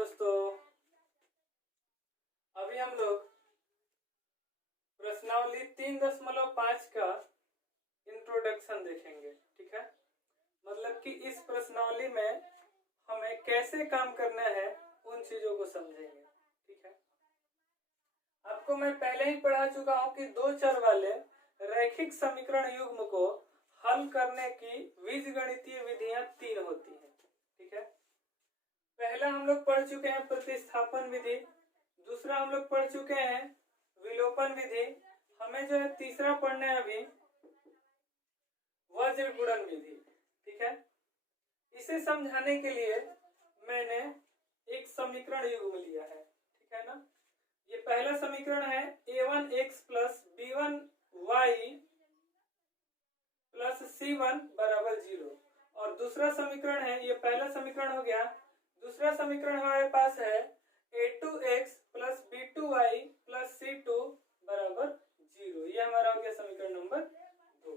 दोस्तों, अभी हम लोग प्रश्नावली 3.5 का इंट्रोडक्शन देखेंगे। ठीक है, मतलब कि इस प्रश्नावली में हमें कैसे काम करना है उन चीजों को समझेंगे। ठीक है, आपको मैं पहले ही पढ़ा चुका हूं कि दो चर वाले रैखिक समीकरण युग्म को हल करने की बीजगणितीय विधियां 3 होती हैं। ठीक है, पहला हम लोग पढ़ चुके हैं प्रतिस्थापन विधि, दूसरा हम लोग पढ़ चुके हैं विलोपन विधि, हमें जो है तीसरा पढ़ना है अभी वज्र गुणन विधि। ठीक है, इसे समझाने के लिए मैंने एक समीकरण युग्म लिया है। ठीक है ना, ये पहला समीकरण है a1x plus b1y plus c1 बराबर 0 और दूसरा समीकरण है, ये पहला समीकरण हो गया, दूसरा समीकरण हमारे पास है a2x plus b2y plus c2 बराबर 0। ये हमारा हो गया समीकरण नंबर 2।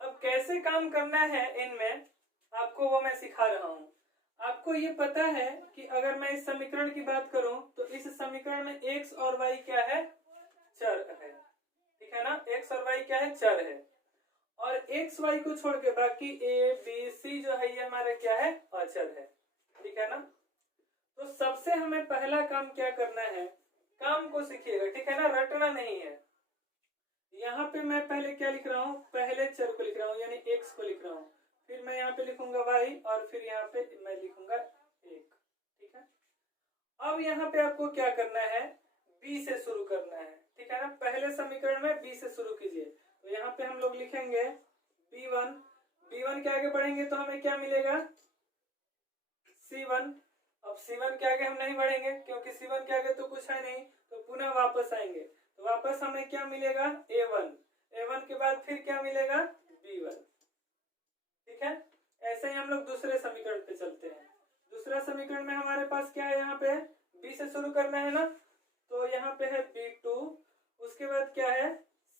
अब कैसे काम करना है इनमें आपको वो मैं सिखा रहा हूं। आपको ये पता है कि अगर मैं इस समीकरण की बात करूं तो इस समीकरण में x और y क्या है, चर है। ठीक है ना, x और y क्या है, चर है, और x y को छोड़ के बाकी a b c जो है ये हमारा क्या है, अचर है। ठीक है ना, तो सबसे हमें पहला काम क्या करना है, काम को सीखिएगा। ठीक है ना, रटना नहीं है। यहाँ पे मैं पहले क्या लिख रहा हूँ, पहले चर को लिख रहा हूँ यानी x को लिख रहा हूँ, फिर मैं यहाँ पे लिखूंगा y और फिर यहाँ पे मैं लिखूंगा 1। ठीक है, अब यहाँ पे आपको क्या करना है, b से शुरू करना है। ठीक है ना, पहले समीकरण में b से शुरू कीजिए। तो यहाँ पे हम लोग लिखेंगे b1 के आगे बढ़ेंगे तो हमें क्या मिलेगा, c1। अब c1 के आगे हम नहीं बढ़ेंगे क्योंकि c1 के आगे तो कुछ है नहीं, तो पुनः वापस आएंगे तो वापस हमें क्या मिलेगा, a1 के बाद फिर क्या मिलेगा, b1। ठीक है, ऐसे ही हम लोग दूसरे समीकरण पे चलते हैं। दूसरा समीकरण में हमारे पास क्या है, यहाँ पे b से शुरू करना है ना, तो यहाँ पे है b2, उसके बाद क्या है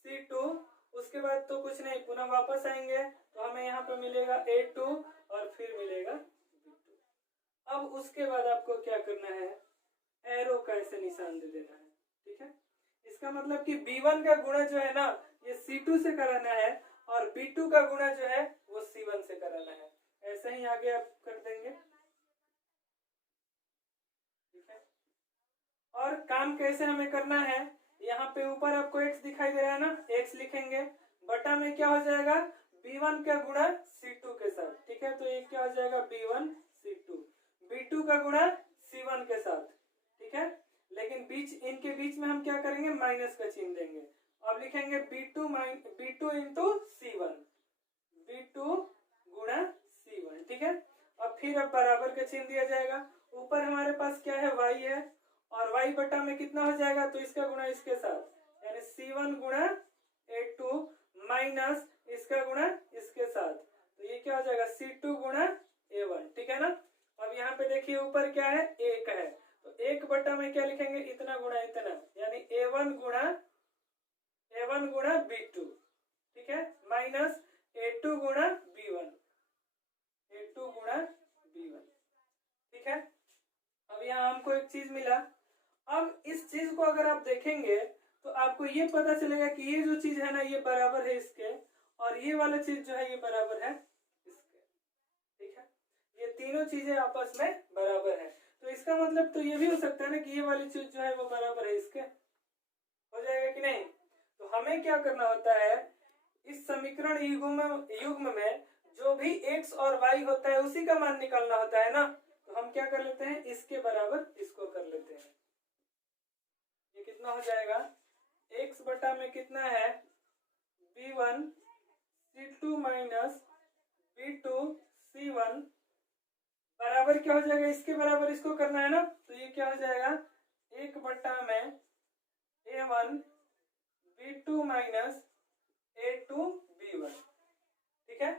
c2, उसके बाद तो कुछ नहीं, पुनः वापस आएंगे तो हमें यहाँ पे मिलेगा a2 और फिर मिलेगा b2। अब उसके बाद आपको क्या करना है, एरो का ऐसे निशान दे देना है। ठीक है, इसका मतलब कि b1 का गुणा जो है ना ये c2 से कराना है और b2 का गुणा जो है वो c1 से कराना है। ऐसे ही आगे आप कर देंगे। ठीक है, और काम कैसे हमें करना है, यहाँ पे ऊपर आपको x दिखाई दे रहा है ना, x लिखेंगे, बटा में क्या हो जाएगा, b1 का गुणा c2 के साथ। ठीक है, तो ये क्या हो जाएगा, b1 c2, b2 का गुणा c1 के साथ। ठीक है, लेकिन इनके बीच में हम क्या करेंगे, माइनस का चिन्ह देंगे। अब लिखेंगे b2 इंटू c1, b2 गुणा c1। ठीक है, अब फिर अब बराबर का चिन्ह दिया जाएगा। ऊपर हमारे पास क्या है, y है, और y बटा में कितना हो जाएगा, तो इसका गुणा इसके साथ, यानी c1 गुणा a2 माइनस इसका गुणा इसके साथ, तो ये क्या हो जाएगा, c2 गुणा a1। ठीक है ना, अब यहाँ पे देखिए ऊपर क्या है, 1 है, तो 1 बटा में क्या लिखेंगे, इतना गुणा इतना, यानी a1 गुणा b2। ठीक है, माइनस a2 गुणा b1, a2 गुणा b1। ठीक है, अब यहाँ हमको एक चीज मिला। अब इस चीज को अगर आप देखेंगे तो आपको ये पता चलेगा कि ये जो चीज है ना ये बराबर है इसके, और ये वाला चीज जो है ये बराबर है इसके। ठीक है, ये तीनों चीजें आपस में बराबर है, तो इसका मतलब तो ये भी हो सकता है ना कि ये वाली चीज जो है वो बराबर है इसके, हो जाएगा कि नहीं। तो हमें क्या करना होता है, इस समीकरण युग्म में जो भी x और y होता है उसी का मान निकालना होता है ना, तो हम क्या कर लेते हैं, इसके बराबर इसको कर लेते हैं। ये कितना हो जाएगा, x बटा में कितना है, b1 c2 minus b2 c1 बराबर क्या हो जाएगा, इसके बराबर इसको करना है ना, तो ये क्या हो जाएगा, 1 बटा में a1 b2 minus a2 b1। ठीक है,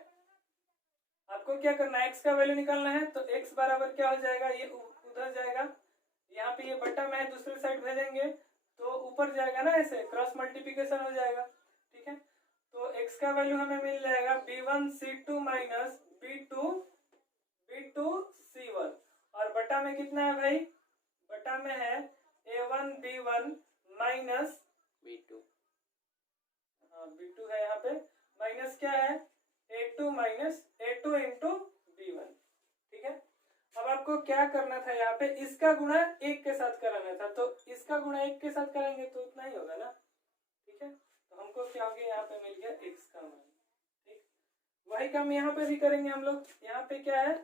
आपको क्या करना है, x का वैल्यू निकालना है, तो x बराबर क्या हो जाएगा, ये उधर जाएगा, यहाँ पे ये बटा में दूसरी साइड भेजेंगे तो ऊपर जाएगा ना, ऐसे क्रॉस मल्टीप्लिकेशन हो जाएगा। ठीक है, तो x का वैल्यू हमें मिल जाएगा b1 c2 minus b2 c1। में कितना है भाई, बटा में है a1 b1 माइनस b2, हाँ b2 है यहाँ पे, माइनस क्या है a2 minus a2 into b1। ठीक है, अब आपको क्या करना था, यहाँ पे इसका गुणा एक के साथ कराना था, तो इसका गुणा एक के साथ करेंगे तो उतना ही होगा ना। ठीक है, तो हमको क्या हो गया, यहाँ पे मिल गया x का मान। ठीक, वही काम यहाँ पे भी करेंगे हम लोग। यहाँ पे क्या है,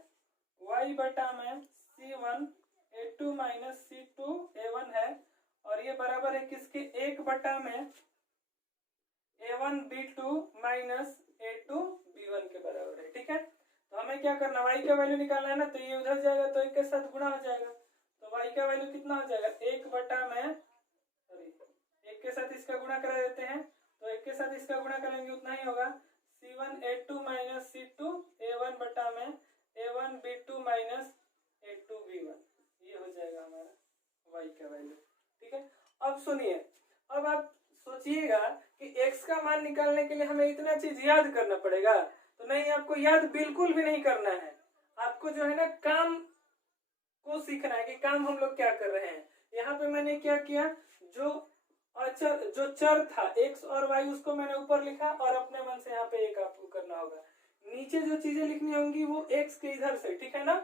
y बटा में c1 a2 minus c2 a1 है, और ये बराबर है किसके, एक बटा में a1 b2 minus a2 b1 के बराबर है। ठीक है, तो हमें क्या करना, y का वैल्यू निकालना है ना, तो ये उधर जाएगा तो एक के साथ गुणा हो जाएगा, तो y का वैल्यू कितना हो जाएगा, एक बटा में, सॉरी एक के साथ इसका गुणा करा देते हैं, तो एक के साथ इसका गुणा करेंगे उतना ही होगा, c1 a2 minus c2 a1 बटा में a1 b2 minus a2 b1, ये हो जाएगा हमारा y का वैल्यू। ठीक है, अब सुनिए, अब आप सोचिएगा कि x का मान निकालने के लिए हमें इतना चीज याद करना पड़ेगा, तो नहीं, आपको याद बिल्कुल भी नहीं करना है। आपको जो है ना काम को सीखना है कि काम हम लोग क्या कर रहे हैं। यहाँ पे मैंने क्या किया, जो चर था x और y उसको मैंने ऊपर लिखा, और अपने मन से यहाँ पे एक आपको करना होगा। नीचे जो चीजें लिखनी होंगी वो x के इधर से, ठीक है ना।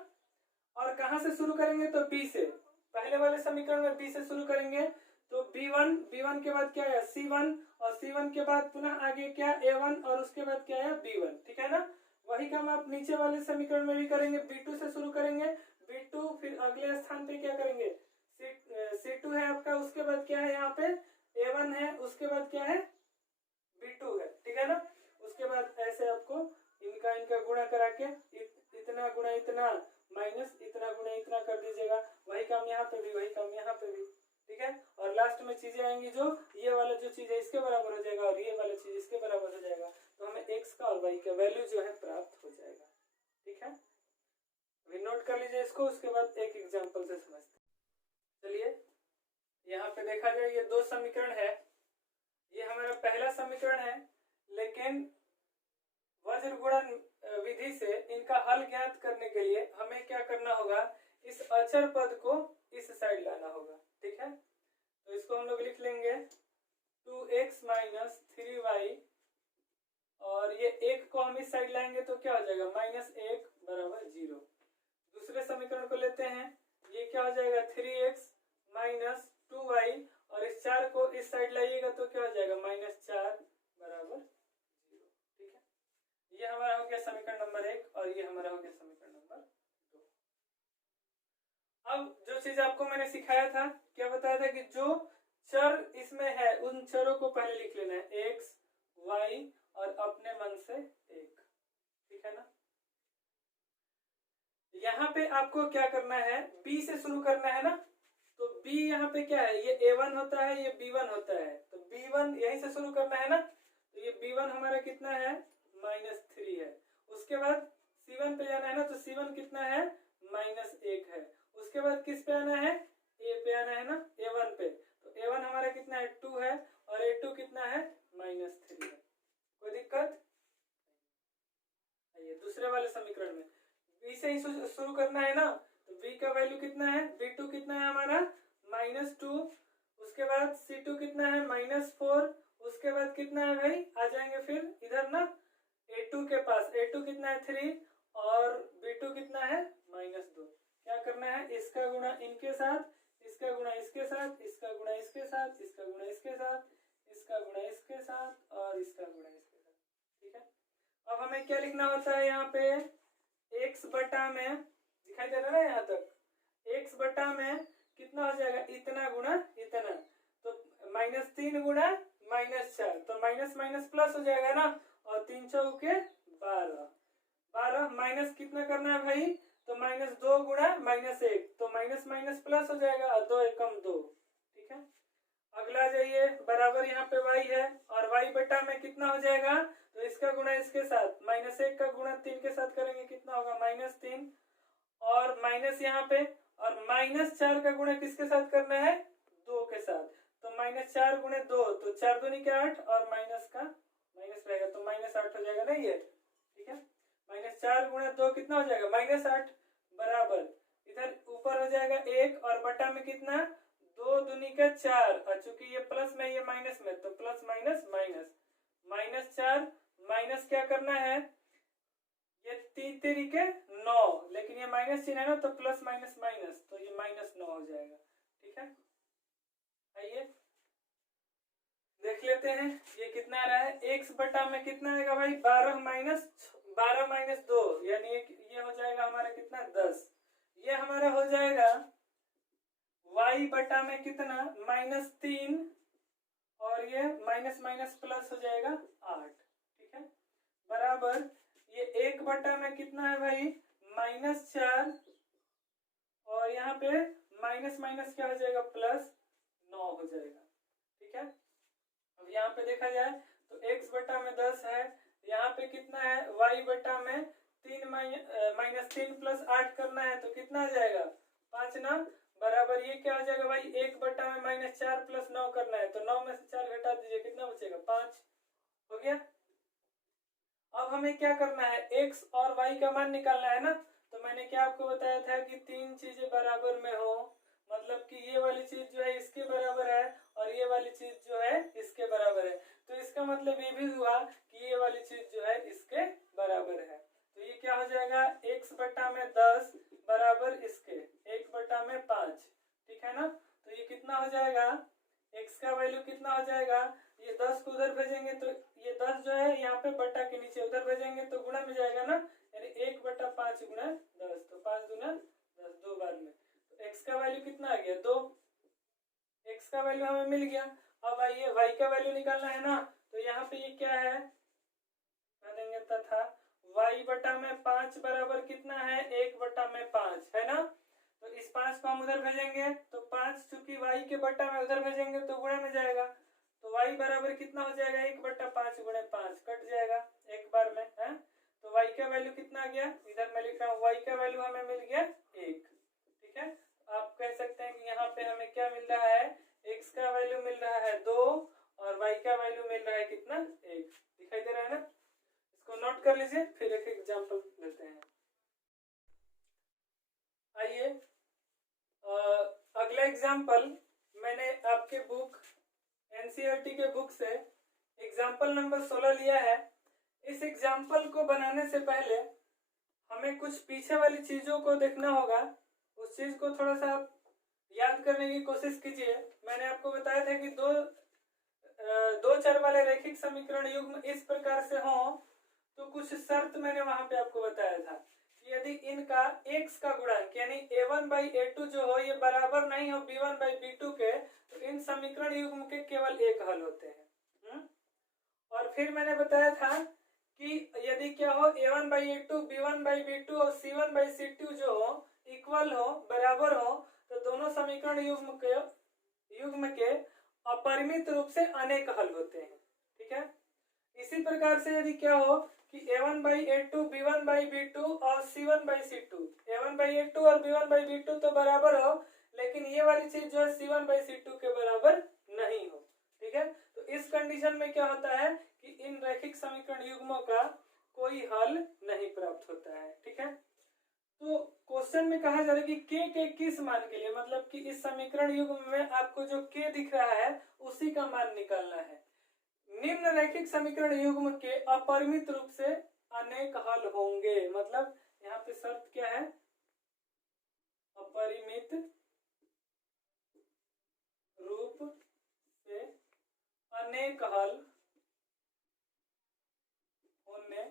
और कहाँ से शुरू करेंगे, तो b से, पहले वाले समीकरण में b से शुरू करेंगे, तो b1 के बाद क्या है c1, और c1 के बाद पुनः आगे क्या a1, और उसके बाद क्या है b1। ठीक है ना, वही काम आप नीचे वाले समीकरण में भी करेंगे। b2 से शुरू करेंगे, b2 फिर अगले स्थान पे क्या करेंगे, c2 है आपका, उसके बाद क्या है यहाँ पे a1 है, उसके बाद क्या है b2 है। ठीक है ना, उसके बाद ऐसे आपको इनका गुणा करा के इतना गुणा इतना माइनस इतना गुणा इतना कर दीजिएगा। वही काम यहाँ पे भी, वही काम यहाँ पे भी। ठीक है, और लास्ट में चीजें आएंगी जो ये वाला जो चीज है इसके बराबर हो जाएगा, और ये वाला चीज इसके बराबर हो जाएगा, तो हमें x का और y का वैल्यू जो है प्राप्त हो जाएगा। ठीक है, अभी नोट कर लीजिए इसको, उसके बाद एक एग्जांपल से समझते। चलिए यहाँ पे देखा जाए, ये दो समीकरण है, ये हमारा पहला समीकरण है, लेकिन वज्र गुणन विधि से इनका हल ज्ञात करने के लिए हमें क्या करना होगा, इस अचर पद को इस साइड लाना होगा। ठीक है, तो इसको हम लोग लिख लेंगे 2x माइनस 3y, और ये एक को हम इस साइड लाएंगे तो क्या हो जाएगा, -1 बराबर 0। दूसरे समीकरण को लेते हैं, ये क्या हो जाएगा 3x माइनस 2y, और इस 4 को इस साइड लाइएगा तो क्या हो जाएगा -4 बराबर 0। ठीक है, ये हमारा हो गया समीकरण नंबर 1, और ये हमारा हो गया समीकरण नंबर 2। अब जो चीज आपको मैंने सिखाया था, क्या बताया था कि जो चर इसमें है उन चरों को पहले लिख लेना है, x y और अपने मन से 1। ठीक है ना, यहाँ पे आपको क्या करना है, b से शुरू करना है ना, तो b यहाँ पे क्या है, ये a1 होता है, ये b1 होता है, तो b1 यहीं से शुरू करना है ना, तो ये b1 हमारा कितना है -3 है। उसके बाद c1 पे जाना है ना, तो c1 कितना है -1 है। उसके बाद किस पे आना है, a पे आना है ना, a1 पे, तो a1 हमारा कितना है 2 है, और a2 कितना है -3 है। कोई दिक्कत, ये दूसरे वाले समीकरण में b से ही शुरू करना है ना, तो b का वैल्यू कितना है, b2 कितना है हमारा -2, उसके बाद c2 कितना है -4, उसके बाद कितना है भाई, आ जाएंगे फिर इधर ना a2 के पास, a2 कितना है 3, और b2 कितना है -2। क्या करना है, इसका गुणा इनके साथ, इसका गुणा इसके साथ, इसका गुणा इसके साथ, इसका गुणा इसके साथ, इसका गुणा इसके साथ, और इसका गुणा इसके साथ। ठीक है, अब हमें क्या लिखना होता है, यहाँ पे x बटा में, दिखाई दे रहा है ना यहाँ तक, x बटा में कितना हो जाएगा, इतना गुणा इतना, तो -3 गुणा -4, तो माइनस माइनस प्लस हो जाएगा ना, और 3 चौके 12 माइनस कितना करना है भाई, तो -2 गुणा -1, तो माइनस माइनस प्लस हो जाएगा, और 2 एकम 2। ठीक है, अगला जाइए, बराबर यहाँ पे y है, और y बटा में कितना हो जाएगा, तो इसका गुणा इसके साथ, -1 का गुणा 3 के साथ करेंगे कितना होगा -3, और माइनस यहाँ पे, और -4 का गुणा किसके साथ करना है, 2 के साथ, तो -4 गुणे 2, तो 4 दूनी के 8, और माइनस का माइनस रहेगा, तो -8 हो जाएगा ना ये। ठीक है, -4 गुणे 2 कितना हो जाएगा -8 बराबर, इधर ऊपर हो जाएगा 1 और बटा में कितना 2 दूनी का 4, और चूंकि ये प्लस में ये माइनस में तो प्लस माइनस माइनस, -4 माइनस क्या करना है, ये 3 तरीके 9, लेकिन ये माइनस चिन्ह है ना तो प्लस माइनस माइनस, तो ये -9 हो जाएगा। ठीक है, आइए देख लेते हैं ये कितना आ रहा है। x बटा में कितना आएगा भाई 12 माइनस 2, यानी ये हो जाएगा हमारा कितना 10। ये हमारा हो जाएगा y बटा में कितना -3, और ये माइनस माइनस प्लस हो जाएगा 8। ठीक है, बराबर ये 1 बटा में कितना है भाई -4, और यहाँ पे माइनस माइनस क्या हो जाएगा +9 हो जाएगा। ठीक है, अब यहाँ पे देखा जाए तो x बटा में 10 है, यहाँ पे कितना है y बटा में 3 -3 + 8 करना है तो कितना आ जाएगा 5 ना, बराबर ये क्या हो जाएगा भाई 1 बटा में -4 + 9 करना है तो 9 में से 4 घटा दीजिए, कितना बचेगा 5। हो गया। अब हमें क्या करना है x और y का मान निकालना है ना, तो मैंने क्या आपको बताया था कि 3 चीजें बराबर में हो, मतलब कि ये वाली चीज जो है इसके बराबर है और ये वाली चीज जो है इसके बराबर है, तो इसका मतलब ये भी हुआ कि ये वाली चीज जो है इसके बराबर है। तो ये क्या हो जाएगा x बटा में 10 बराबर इसके 1 बटा में 5। ठीक है ना, तो ये कितना हो जाएगा x का वैल्यू कितना हो जाएगा, ये 10 को उधर भेजेंगे तो ये 10 जो है यहाँ पे बटा के नीचे उधर भेजेंगे तो गुणा में जाएगा ना, यानी 1 बटा 5 गुणा 10, तो 5 गुना 10 दो बार में, तो x का वैल्यू कितना आ गया 2। x का वैल्यू हमें मिल गया। अब आइए y का वैल्यू निकालना है ना, तो यहाँ पे ये क्या है कह देंगे तथा y बटा में 5 बराबर कितना है 1 बटा में 5 है ना, तो इस 5 को हम उधर भेजेंगे तो 5 चूंकि y के बटा में उधर भेजेंगे तो गुणा में जाएगा, तो y बराबर कितना हो जाएगा 1 बटा 5 गुणे 5 कट जाएगा एक बार में है, तो y का वैल्यू कितना आ गया, इधर मैं लिख रहा हूँ y का वैल्यू हमें मिल गया 1। ठीक है, आप कह सकते हैं कि यहाँ पे हमें क्या मिल रहा है x का वैल्यू मिल रहा है 2 और y का वैल्यू मिल रहा है कितना 1। दिखाई दे रहा है ना, इसको नोट कर लीजिए, फिर एक एग्जांपल लेते हैं। आइए अगला एग्जांपल मैंने आपके बुक एनसीईआरटी के बुक से एग्जांपल नंबर 16 लिया है। इस एग्जांपल को बनाने से पहले हमें कुछ पीछे वाली चीजों को देखना होगा, उस चीज को थोड़ा सा याद करने की कोशिश कीजिए। मैंने आपको बताया था कि दो चर वाले रैखिक समीकरण युग्म इस प्रकार से हो तो कुछ शर्त मैंने वहां पे आपको बताया था कि यदि इनका x का गुणांक यानी a1/a2 जो हो ये बराबर नहीं हो b1/b2 के, तो इन समीकरण युग्म के केवल एक हल होते हैं। और फिर मैंने बताया था कि यदि क्या हो a1/a2 b1/b2 और c1/c2 जो हो इक्वल हो बराबर हो तो दोनों समीकरण युग्म के अपरिमित रूप से अनेक हल होते हैं। ठीक है, इसी प्रकार से यदि क्या हो कि a1/a2 b1/b2 और c1/c2 a1/a2 और b1/b2 तो बराबर हो, लेकिन ये वाली चीज जो है c1/c2 के बराबर नहीं हो। ठीक है, तो इस कंडीशन में क्या होता है कि इन रैखिक समीकरण युग्मों का कोई हल नहीं प्राप्त होता है। ठीक है, तो क्वेश्चन में कहा जा रहा है कि के किस मान के लिए, मतलब कि इस समीकरण युग्म में आपको जो के दिख रहा है उसी का मान निकालना है। निम्न रैखिक समीकरण युग्म के अपरिमित रूप से अनेक हल होंगे, मतलब यहाँ पे शर्त क्या है अपरिमित रूप से अनेक हल होने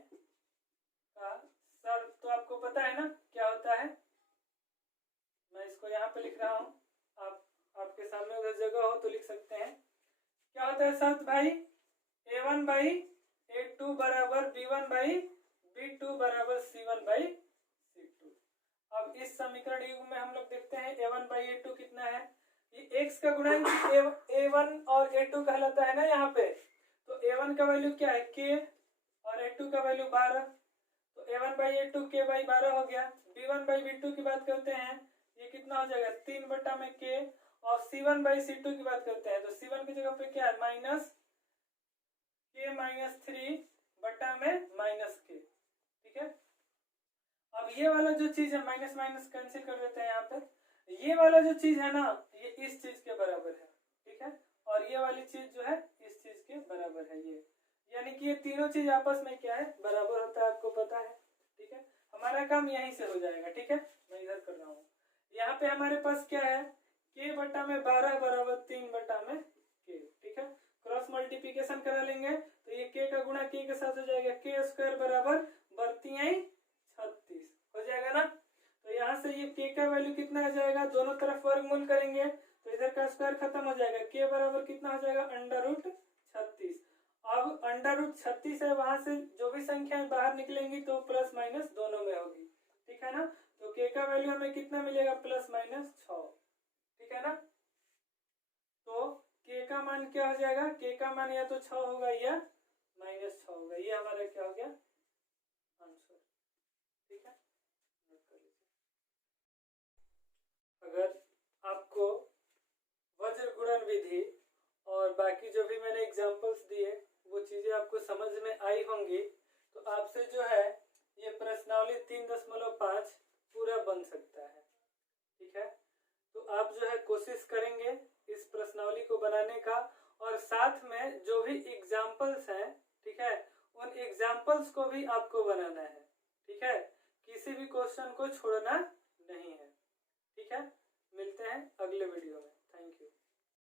का शर्त, तो आपको पता है ना क्या होता है, मैं इसको यहाँ पे लिख रहा हूँ, आपके सामने उधर जगह हो तो लिख सकते हैं। क्या होता है शर्त भाई a1/a2 बराबर b1/b2 बराबर c1/c2। अब इस समीकरण युग्म में हम लोग देखते हैं a1/a2 कितना है, ये x का गुणांक a1 और a2 कहलाता है ना यहाँ पे, तो a1 का वैल्यू क्या है k और a2 का वैल्यू 12, तो a1/a2 k/12 हो गया। b1/b2 की बात करते हैं, ये कितना हो जाएगा 3 बटा में k, और c1/c2 की बात करते हैं तो c1 की जगह पे क्या है -k-3 बटा में -k। ठीक है, अब ये वाला जो चीज है माइनस माइनस कैंसिल कर देते हैं यहाँ पे, ये वाला जो चीज है ना ये इस चीज के बराबर है, ठीक है, और ये वाली चीज जो है इस चीज के बराबर है, ये यानी कि ये तीनों चीज आपस में क्या है, बराबर होता है, आपको पता है, ठीक है। हमारा काम यहीं से हो जाएगा, ठीक है, मैं इधर कर रहा हूँ। यहाँ पे हमारे पास क्या है, k बटा में 12 बराबर 3 बटा में k, ठीक है। क्रॉस मल्टीप्लीकेशन करा लेंगे तो ये k का गुणा k के साथ हो जाएगा, k स्क्वायर बराबर 36 हो जाएगा ना। तो यहाँ से ये k का वैल्यू कितना आ जाएगा, दोनों तरफ वर्गमूल करेंगे तो इधर का स्क्वायर खत्म हो जाएगा, k बराबर कितना हो जाएगा, √36। अब √36 है, वहां से जो भी संख्याएं बाहर निकलेंगी तो प्लस माइनस दोनों में होगी, ठीक है ना। तो k का वैल्यू हमें कितना मिलेगा, +-6, ठीक है ना। तो k का मान क्या हो जाएगा, k का मान या तो 6 होगा या -6 होगा, ये हमारा क्या हो गया आंसर, ठीक है। अगर आपको वज्र गुणन विधि और बाकी जो भी मैंने एग्जांपल्स दिए वो चीजें आपको समझ में आई होंगी तो आपसे जो है ये प्रश्नावली 3.5 पूरा बन सकता है, ठीक है। तो आप जो है कोशिश करेंगे इस प्रश्नावली को बनाने का, और साथ में जो भी एग्जांपल्स हैं, ठीक है, उन एग्जांपल्स को भी आपको बनाना है, ठीक है, किसी भी क्वेश्चन को छोड़ना नहीं है, ठीक है। मिलते हैं अगले वीडियो में, थैंक यू।